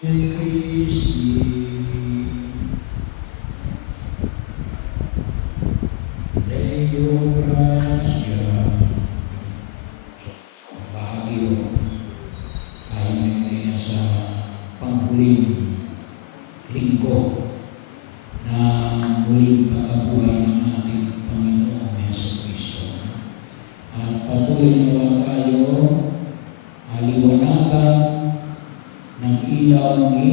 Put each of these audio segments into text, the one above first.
Cristi, Deo gratia, bahagyo, tayo ngayon sa panghuling linggo na muling pagkabuhay ng ating Panginoong Jesucristo. At patuloy nawa tayo aliwanagan ng ilaw ni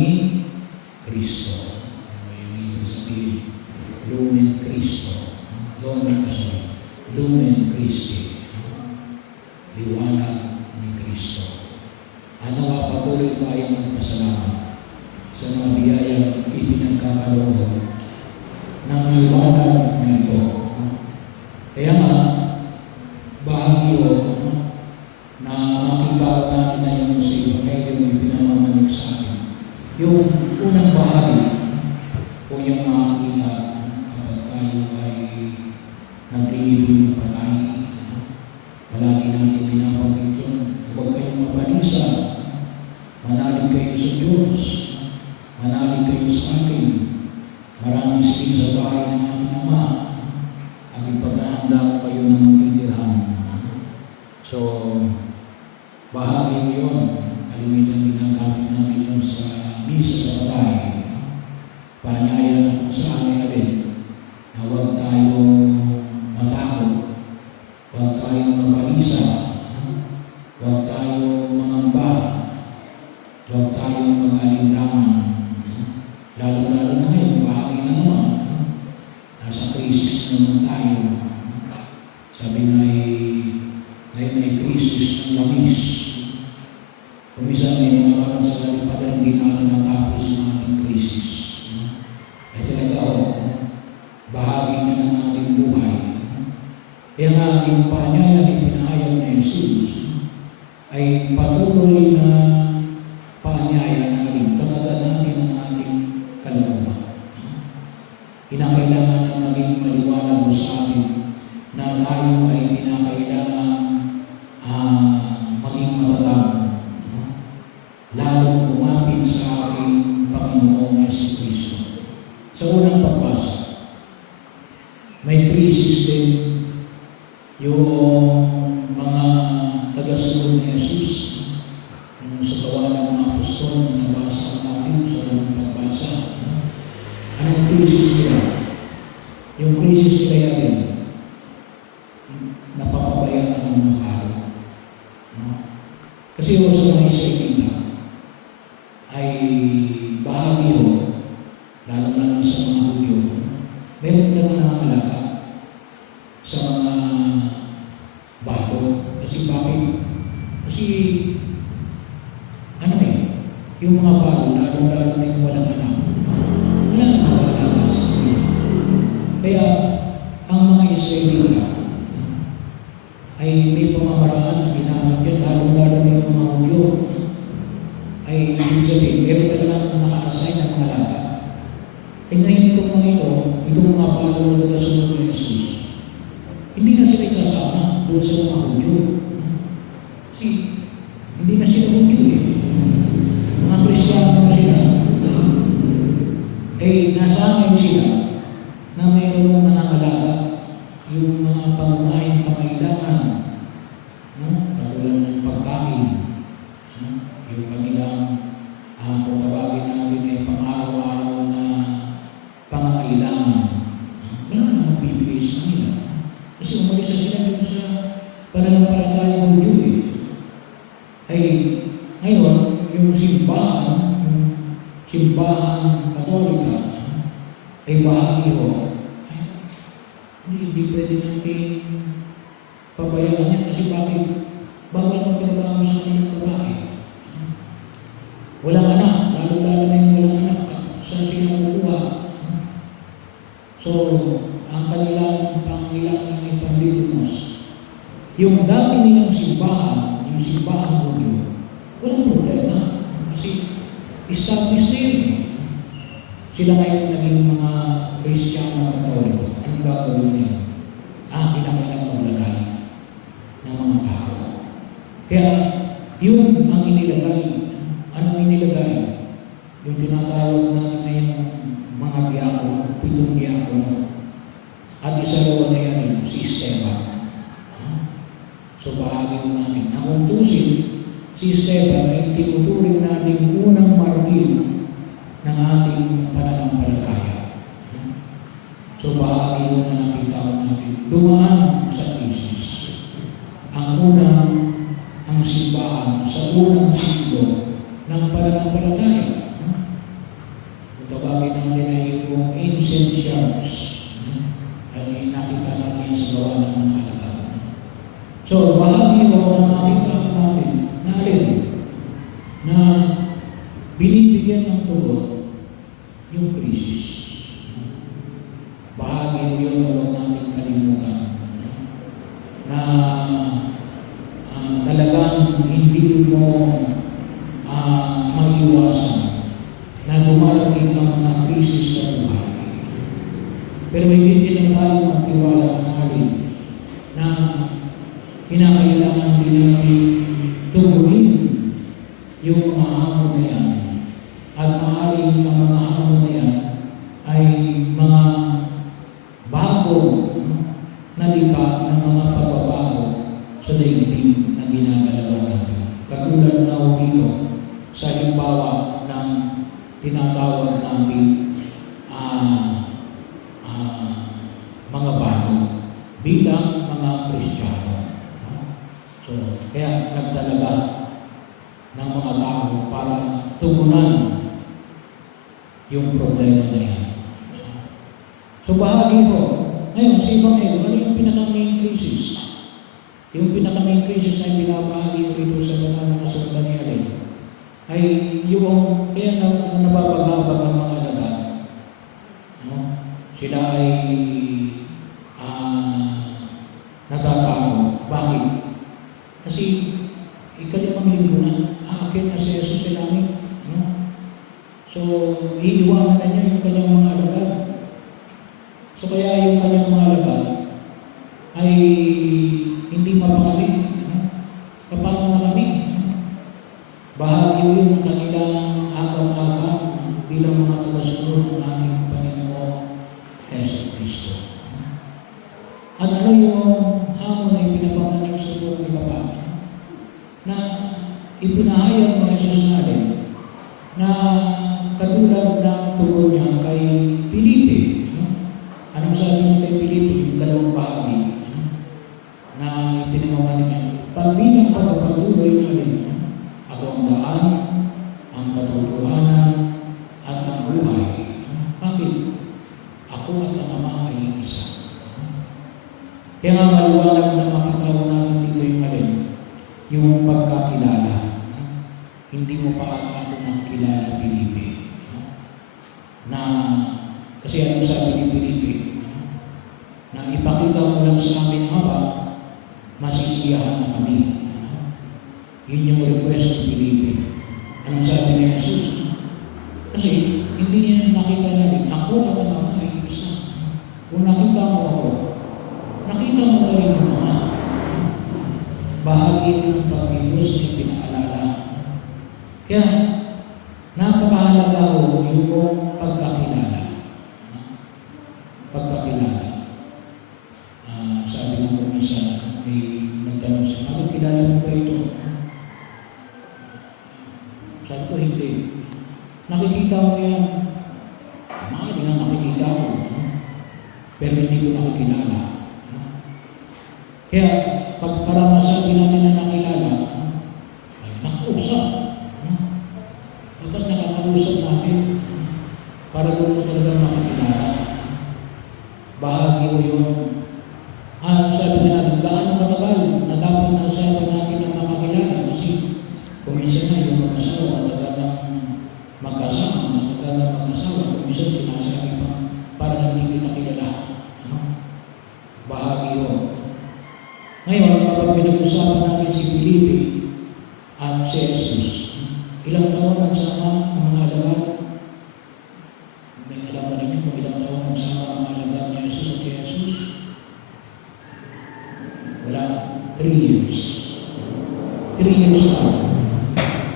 Kristo. Ano yung ibig sabihin? Lumen Cristo. Lumen Christi. Liwanag ni Kristo. Ano nga patuloy tayo magpasalamat sa mga biyayang ipinagkakaloob ng liwanag na ito. Kaya nga, bahagyo na makita natin na yung sa Ebanghelyo yung pinamamanig sa atin. Yung unang bahagi o yung makakita kapag tayo ay naglilibing ng pagkain. Palagi natin binabanggit yun. Huwag kayong mabalisa. Manalig kayo sa Diyos. Manalig kayo sa akin. Maraming silid sa bahay ng ating Ama. At ipagkahanda kayo ng magtitirhan. So, bahagi yun. Kalimitan ginagamit natin yun sa misa sa bahay. Panyaya na kung saan ay alin na huwag tayong matakot, huwag tayong mabalisa, huwag tayong mangamba, huwag tayong mag-alinlangan. Lalo-lalo na ngayon, bahagi na naman. Nasa krisis naman tayo. Sabi nga ngayon ay krisis ng langis. Kumisan may mga parang sa kalipadan, hindi natin natapos yung ating krisis. Ay talaga bahagi na ng ating buhay. Kaya nga yung paanyaya na pinahayag na Jesus ay patuloy na paanyaya na rin. Tatagan natin ang ating kalooban. Kinakailangan na maging maliwanag sa atin na tayo ay kinakailangan maging matatag. Lalong umapit sa ating Panginoong Jesucristo. Sa unang pagbasa, may krisis din yung mga taga-sunod ni Jesus, yung sa gawa ng mga apostol na nabasa natin sa unang pagbasa. Anong krisis nila? Yung krisis nila din, napapabayaan ng mga palo. Kasi yung sa mga Israelita ay bahagi lalo-lalo sa mga Hudyo, meron talagang nakakalaga sa mga bago. Kasi bakit? Kasi yung mga bago, lalo-lalo na yung walang anak, wala nang nakakalaga sa kanila. Kaya ang mga Israelita ay may pamamaraan na ginamit yan, lalo-lalo na yung mga Hudyo ay ibig sabihin, meron talagang naka-assign ng mga lata. Ngayon itong mga itong mga follower na nasunog na Jesus, hindi na sila isasama doon sa mga Hudyo. Kasi hindi na sila Hudyo Mga Kristiyano na sila. Nasanay sila na mayroong nangangalaga yung mga pangunahing pangailangan. Katulad ng pagkain. Yung kanilang kung tawagin natin ay pang-araw-araw na pangangailangan. Wala namang bibigay sa kanila. Kasi umalis na sila dun sa pananampalatayang Hudyo ngayon, yung simbahan Katolika ay bahagi hindi pwede natin pabayaan yan kasi bakit? Bawal magtrabaho sa kanilang babae. Walang anak, lalo-lalo na yung walang anak, saan sila kukuha? So, ang kanilang pangailangan ay panglimos. Yung dati nilang simbahan, yung simbahan Hudyo, walang problema. Kasi established na yun. Sila ngayon naging mga Kristiyano Katoliko. Anong gagawin niya? Kinakailangan maglagay ng mga tao. Kaya, yun ang inilagay. Anong inilagay? yung tinatawag natin ngayong mga diakono, 7 diakono. At isa rin na yan, si Esteban. So bahagi mo natin. Na kung tusin, si Esteban ay tinuturing natin unang martir ng ating pananampalataya. So bahagi mo na nakita ko natin. Dumaan sa krisis. Ang simbahan sa unang siglo ng pananampalataya. Kung tawagin natin ay yung ancient shards. Ay nakita natin sa gawa ng mga alagad. So bahagi mo na nakita natin na alin na binibigyan ng tugon yung krisis. Bahagi mo yun na huwag natin kalimutan na talagang hindi mo maiwasan na dumarating ang mga krisis sa buhay. Pero may hindi lang tayo magtiwala na alin na kinakailangan din natin tugunin yung mga hamon na yan. At maaaring ang mga hamon na yan ay mga bagong nalika ng mga pagbabago sa daigdig na ginagalawan natin. Katulad na dito sa halimbawa ng tinatawag natin mga bago bilang mga Kristiyano. So, kaya nagdalaga ng mga tao para tugunan yung problema na yan. So, bahagi ko. Ngayon, sa ibang ito, ano yung pinaka-main crisis? Yung pinaka-main crisis na binabahagi ko rito sa banal na kasulatan ni Alin ay yung kaya nababagabag ang mga alagad. No? Sila ay natatakot. Bakit? Kasi ikalimang linggo na aakyat na si Jesus sa langit. No? So, iiwanan na niya yung kanyang mga alagad. So, kaya yung kanyang mga alagad ay hindi mapakali. Paano na kami? Bahagi yun ng kanilang agam-agam bilang mga tagasunod ng ating Panginoon Yesu Cristo. At ano yung hamon na ipinapanganig sa buong ikapag? Na ipinahayag ng Jesus natin na katulad ng tugon niya kay Felipe. Anong sabi niya kay Felipe? Yung dalawang bahagi na ipinamamanig niya. Pagbilang pagpapatuloy natin, ako ang daan, ang katotohanan, at ang buhay. Bakit? Ako at ang Ama ay isa. Kaya nga maliwanag na makita natin dito yung alin, yung pagkakilala. Hindi mo pa ako ng kilala, Felipe. Na, kasi anong sabi ni Felipe? Na ipakita mo lang sa amin, Ama, masisiyahan na kami. Yun yung request ni Felipe. Anong sabi ni Jesus? Kasi hindi niya nakita niya rin, ako at ang Ama ay isa. Kung nakita mo ako, nakita mo na rin yung Ama. Bahagi ng pagkilos na pinaalala. Kaya, napakahalaga ko yung pagkakilala. Pagkakilala. Sabi ng kumisa, may nagtanong siya, bakit kilala mo ba ito? Sabi ko, hindi. Nakikita mo yan. Maaari nga nakikita ko. Pero hindi ko nakikilala. Kaya, para masabi natin na nakilala, ay nakausap. Dapat nakakausap natin para doon mo talagang makikilala. Bahagi ko yun. Sabi nga natin, gaano katagal na dapat nasabi natin na makakilala kasi kuminsan na yung mag-asawa, matagal ng magkasama, matagal ng mag-asawa, kuminsan sinasabi pa, parang hindi kita kilala. Bahagi yun. Ngayon, kapag pinag-usapan natin si Felipe at si Jesus, ilang taon nagsama ang mga alagad? May alam ba ninyo kung ilang taon nagsama ang mga alagad ni Jesus at si Jesus? Wala. 3 years. 3 years na.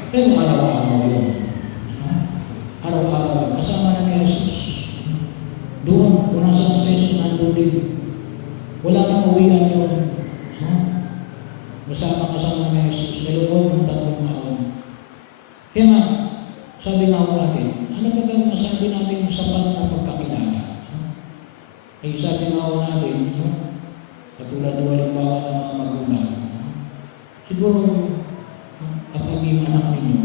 Pero araw-araw uwian yun. No? Kasama ni Jesus sa loob ng 3 taon. Kaya nga, sabi nga ako natin, ano ba ang masabi natin sapat na pagkakilala? Ay sabi nga ako natin, katulad ng halimbawa ng mga magulang, siguro kapag yung anak ninyo,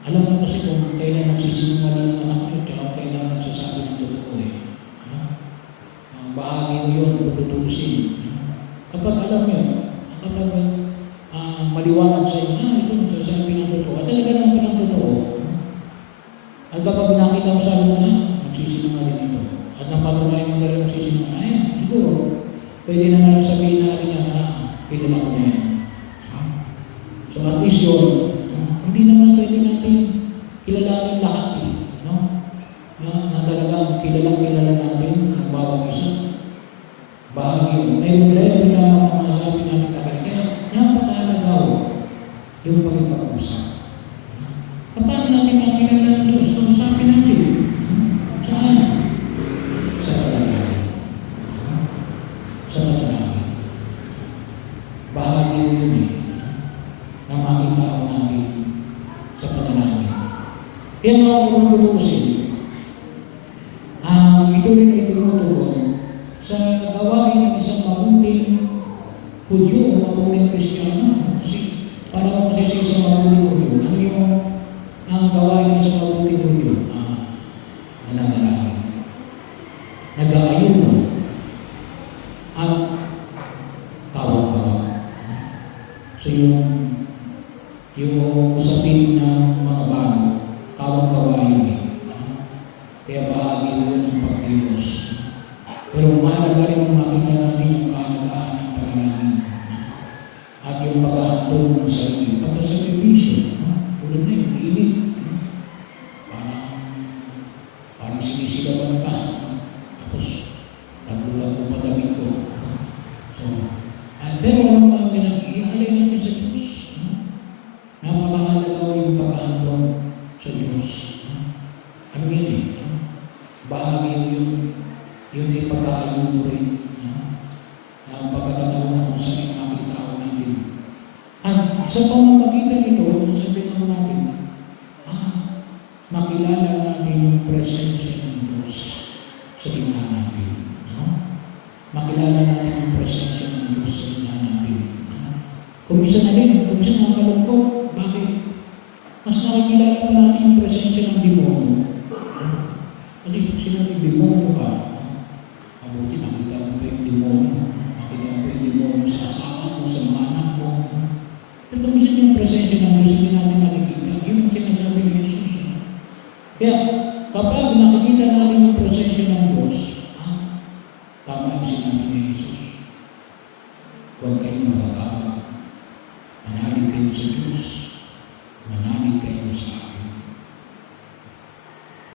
alam mo kasi kung kailan nagsisinungaling yung anak nyo, tsaka kailan nagsasabi ng totoo eh. Bahagi mo yun, tututusin. Kapag alam nyo, kapag maliwanag sa inyo, ito nagsasabi ng totoo, at talaga naman ng totoo. At kapag nakita mo sa alam nagsisinungaling ito, at napatunayan mo na rin nagsisinungaling, siguro, pwede na naman sabihin na rin niya na kilala ko na yan. So at least yun, hindi naman pwede natin kilalanin lahat eh. No? Na talagang kilala natin ang bawang isa. Bahagi yun. Mayroon din lamang ang masabi namin kakaya. Kaya napakahalaga yung pag-ipag-usap. Paano natin makilala ng Diyos? Ang sabi natin, saan? Sa talagay. Sa talagay. Bahagi yun eh. Na makita ako namin sa panalangin. Kaya mga kung tutusin, ito rin ay tumutulong sa gawain ng isang mabuting Hudyo o mabuting Kristiyano. Kasi parang kasi sa isang mabuting Hudyo, ano yung ang gawain ng isang mabuting Hudyo? Nananalangin. Nag-aayuno at tawag-tawag. So yung usapin ng mga bago, tawang gawain eh. Kaya bahagi yun ng pagkilos. Pero mahalaga rin ang makita natin yung kahalagaan ng panalangin at yung paghahandog ng sarili. Pagkasakripisyo, tulad na yun, init. Parang sinisilaban ka. Tapos, nagulat ko pa damit ko. So, pero anong mga ialay natin sa Diyos? Napakahalaga yung paghahandog sa Diyos. Ano yan eh? Bahagi yung di pagkaayun mo rin. Na pagkakataon na kung saan yung makita ko natin. At sa pamamagitan nito, sabi nga natin, makilala natin yung presensya ng Diyos sa gitna natin. Makilala natin yung presensya ng Diyos sa gitna natin. Kung isa na rin, kung isa nakakalungkot, bakit? Mas nakikilala pa natin yung presensya ng demonyo. Kasi kung sinabi demonyo ka, mabuti nakita mo pa yung demonyo. Nakita mo pa yung demonyo sa asawa mo, sa mga anak mo. Pero kung isa yung presensya ng Diyos, hindi natin nakikita. Yun ang sinasabi ni Jesus. Kaya kapag nakikita natin yung presensya ng Diyos, tama yung sinabi ni Jesus. Huwag kayong makatakot.